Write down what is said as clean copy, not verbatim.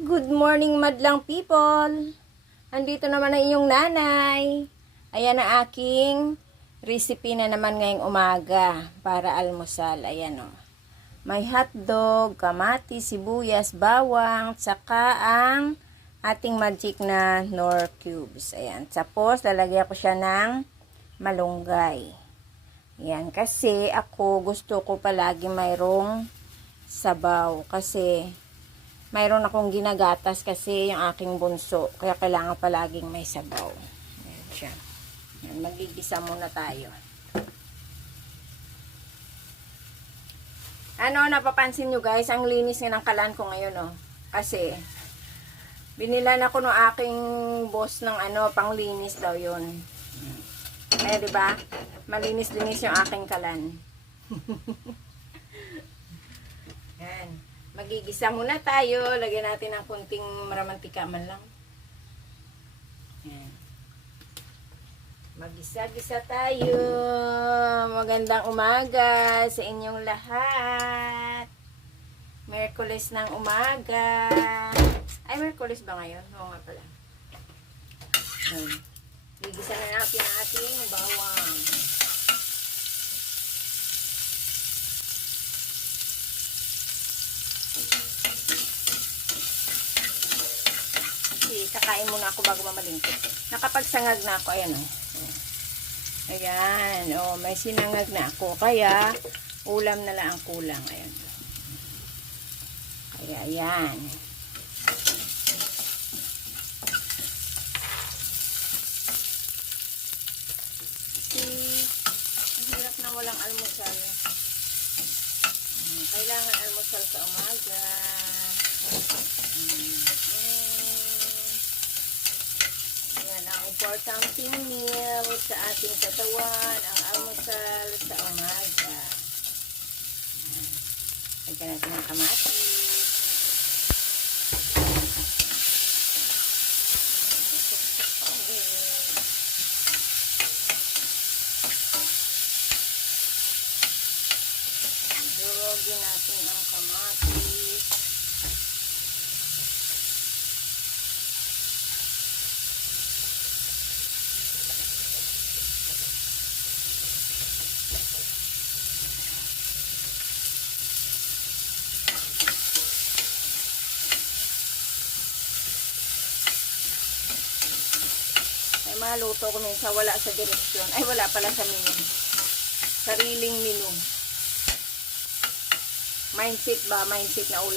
Good morning, madlang people! Andito naman ang iyong nanay. Ayan ang aking recipe na naman ngayong umaga para almusal. Ayan o. May hotdog, kamatis, sibuyas, bawang, tsaka ang ating magic na Knorr cubes. Ayan. Tapos, lalagyan ko siya ng malunggay. Ayan. Kasi ako gusto ko palagi mayroong sabaw. Kasi mayroon akong ginagatas kasi yung aking bunso. Kaya kailangan palaging may sabaw. Ayan siya. Ayan, magigisa muna tayo. Ano, napapansin nyo guys, ang linis nga ng kalan ko ngayon, oh. Kasi, binilan ako ng aking boss ng panglinis daw yun. Kaya, diba? Malinis-linis yung aking kalan. Ayan. Magigisa muna tayo. Lagyan natin ng kunting maramantika man lang. Ayan. Magisa-gisa tayo. Magandang umaga sa inyong lahat. Miyerkules ng umaga. Ay, Miyerkules ba ngayon? Oo nga pala. Ayan. Gigisa na natin ang ating bawang. Kakain muna ako bago mamalingkot. Nakapagsangag na ako. Ayan o. Ayan. O, may sinangag na ako. Kaya, ulam na lang ang kulang. Ayan. Kaya, ayan. Kasi, ang hirap na walang almusal. Kailangan almusal sa umaga. Ang importanteng meal sa ating katawan, ang almusal sa umaga. Lagyan natin ng kamatis. Durogin natin ang kamatis. Maluto ko minsan wala sa direksyon. Ay, wala pala sa menu. Sariling menu. Mindset ba? Mindset na ulam.